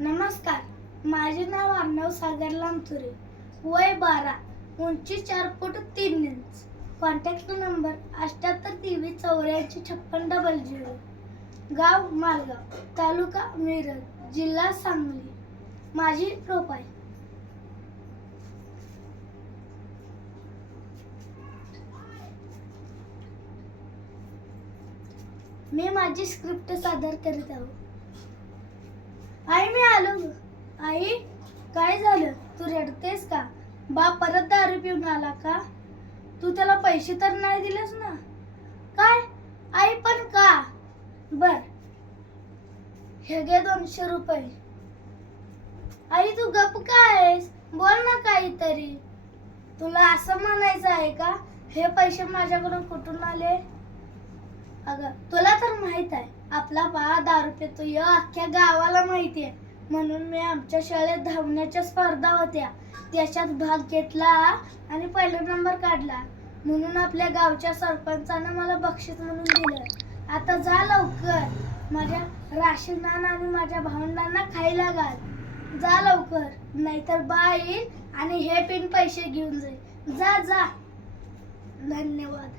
नमस्कार, माझे नाव अर्णव सागर लामथुरे, वय 12, उंची 4 फूट 3 इंच, कॉन्टॅक्ट नंबर 7823845600, गाव मालगाव, तालुका मिरज, जिल्हा सांगली. माझी प्रोफाईल. मी माझी स्क्रिप्ट सादर करीत आहो. आई मी आलो. आई काय झालं, तू रडतेस का? बाप परत दारू पिऊन आला का? तू त्याला पैसे तर नाही दिलेस ना? काय आई, पण का? बर, हे घे 200 रुपये. आई तू गप काय आहेस? बोल ना काहीतरी. तुला असं म्हणायचं आहे का हे पैसे माझ्याकडून कुठून आले? अगं तुला तर माहित आहे आपला बा दारू पितो हे अख्ख्या गावाला माहिती आहे. म्हणून मी आमच्या शाळेत धावण्याच्या स्पर्धा होत्या, त्याच्यात भाग घेतला आणि पहिला नंबर काढला. म्हणून आपल्या गावच्या सरपंचानं मला बक्षीस म्हणून दिलं. आता जा लवकर, माझ्या राशनांना आणि माझ्या भावंडांना खायला घाल. जा लवकर, नाहीतर बा येईल आणि हे पिन पैसे घेऊन जाईल. जा जा. धन्यवाद.